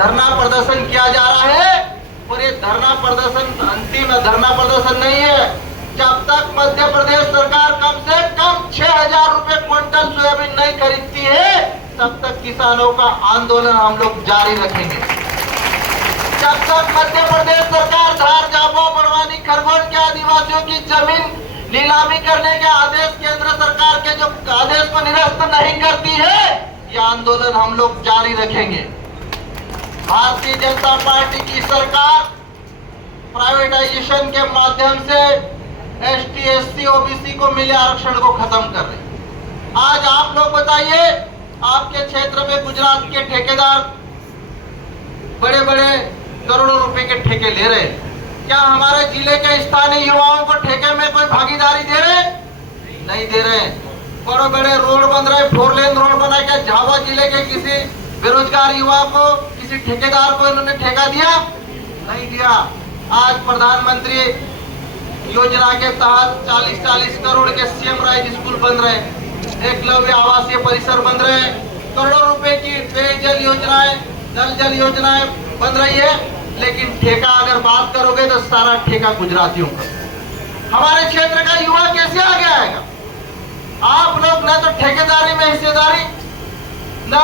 धरना प्रदर्शन किया जा रहा है। और ये धरना प्रदर्शन अंतिम धरना प्रदर्शन नहीं है। जब तक मध्य प्रदेश सरकार कम से कम 6,000 रुपए क्विंटल सोयाबीन नहीं खरीदती है, तब तक किसानों का आंदोलन हम लोग जारी रखेंगे। जब तक मध्य प्रदेश सरकार धार, झाबुआ, बड़वानी, खरगोन के आदिवासियों की जमीन नीलामी करने के आदेश केंद्र सरकार के जो आदेश को निरस्त नहीं करती है, यह आंदोलन हम लोग जारी रखेंगे। भारतीय जनता पार्टी की सरकार प्राइवेटाइजेशन के माध्यम से एसटी, एससी, ओबीसी को मिले आरक्षण को खत्म कर रही। आज आप लोग बताइए, आपके क्षेत्र में गुजरात के ठेकेदार बड़े बड़े करोड़ों रुपए के ठेके ले रहे, क्या हमारे जिले के स्थानीय युवाओं को ठेके में कोई भागीदारी दे रहे? नहीं दे रहे। बड़े बड़े रोड बन रहे, 4 लेन रोड बना के झाबुआ जिले के किसी बेरोजगार युवा को, किसी ठेकेदार को इन्होंने ठेका दिया? नहीं दिया। आज प्रधानमंत्री योजना के तहत 40-40 करोड़ के सीएम राइज स्कूल बन रहे, एकलव्य आवासीय परिसर बन रहे, करोड़ों रुपए की पेयजल योजनाएं, नल जल योजनाएं बन रही है। लेकिन ठेका अगर बात करोगे तो सारा ठेका गुजरातियों का। हमारे क्षेत्र का युवा कैसे आगे आएगा? आप लोग ना तो ठेकेदारी में हिस्सेदारी, ना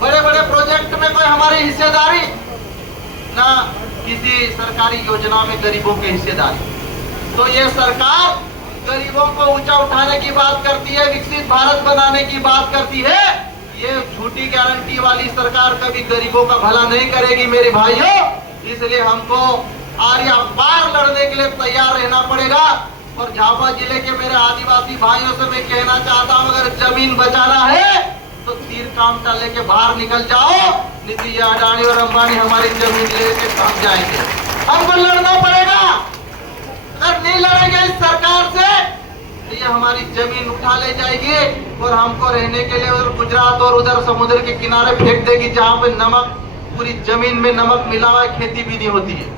बड़े बड़े प्रोजेक्ट में कोई हमारी हिस्सेदारी, ना किसी सरकारी योजना में गरीबों की हिस्सेदारी। तो ये सरकार गरीबों को ऊंचा उठाने की बात करती है, विकसित भारत बनाने की बात करती है। ये झूठी गारंटी वाली सरकार कभी गरीबों का भला नहीं करेगी मेरे भाइयों। इसलिए हमको आर्या पार लड़ने के लिए तैयार रहना पड़ेगा। और झाबुआ जिले के मेरे आदिवासी भाइयों से मैं कहना चाहता हूं, अगर जमीन बचाना है तो तीर कामटा लेके बाहर निकल जाओ। नीतीश, अडानी और अंबानी हमारी जमीन लेके काम जाएंगे। हमको लड़ना पड़ेगा। अगर नहीं लड़ेंगे इस सरकार से तो ये हमारी जमीन उठा ले जाएगी और हमको रहने के लिए उधर गुजरात और उधर समुद्र के किनारे फेंक देगी, जहाँ पे नमक, पूरी जमीन में नमक मिला हुआ है, खेती भी नहीं होती है।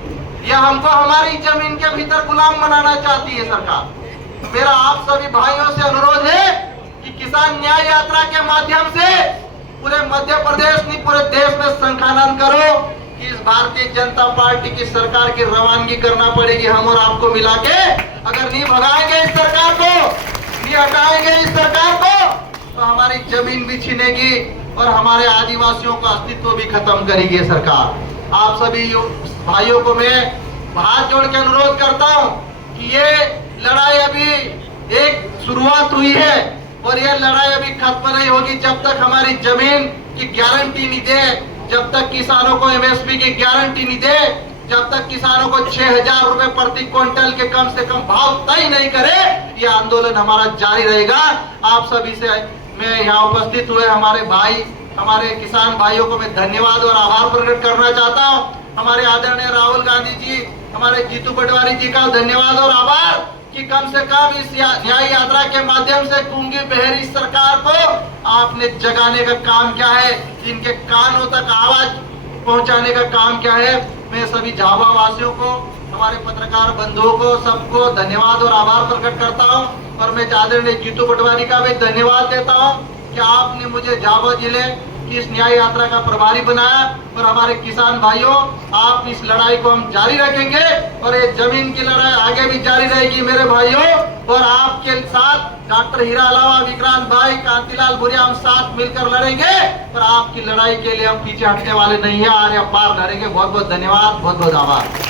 यह हमको हमारी जमीन के भीतर गुलाम बनाना चाहती है सरकार। मेरा आप सभी भाइयों से अनुरोध है कि किसान न्याय यात्रा के माध्यम से पूरे मध्य प्रदेश नहीं पूरे देश में संखानन करो कि इस भारतीय जनता पार्टी की सरकार की रवानगी करना पड़ेगी हम और आपको मिला के। अगर नहीं भगाएंगे इस सरकार को, नहीं हटाएंगे इस सरकार को, तो हमारी जमीन भी छीनेगी और हमारे आदिवासियों का अस्तित्व भी खत्म करेगी सरकार। आप सभी भाइयों को मैं हाथ जोड़ के अनुरोध करता हूं कि ये लड़ाई अभी एक शुरुआत हुई है और ये लड़ाई अभी खत्म नहीं होगी जब तक हमारी जमीन की गारंटी नहीं दे, जब तक किसानों को एमएसपी की गारंटी नहीं दे, जब तक किसानों को 6,000 रुपए प्रति क्विंटल के कम से कम भाव तय नहीं करे, यह आंदोलन हमारा जारी रहेगा। आप सभी से मैं यहाँ उपस्थित हुए हमारे भाई, हमारे किसान भाइयों को मैं धन्यवाद और आभार प्रकट करना चाहता हूँ। हमारे आदरणीय राहुल गांधी जी, हमारे जीतू पटवारी जी का धन्यवाद और आभार कि कम से कम इस न्याय यात्रा के माध्यम से गूंगी बहरी सरकार को आपने जगाने का काम क्या है, इनके कानों तक आवाज पहुंचाने का काम क्या है। मैं सभी झाबुआ वासियों को, हमारे पत्रकार बंधुओं को, सबको धन्यवाद और आभार प्रकट करता हूं। और मैं आदरणीय जीतू पटवारी का भी धन्यवाद देता हूं कि आपने मुझे झाबुआ जिले की इस न्याय यात्रा का प्रभारी बनाया। और हमारे किसान भाइयों, आप इस लड़ाई को हम जारी रखेंगे और ये जमीन की लड़ाई आगे भी जारी रहेगी मेरे भाइयों। और आपके साथ डॉक्टर हीरा अलावा, विक्रांत भाई, कांतिलाल भूरिया, हम साथ मिलकर लड़ेंगे और आपकी लड़ाई के लिए हम पीछे हटने वाले नहीं है, आर्या पार लड़ेंगे। बहुत बहुत धन्यवाद, बहुत बहुत आभार।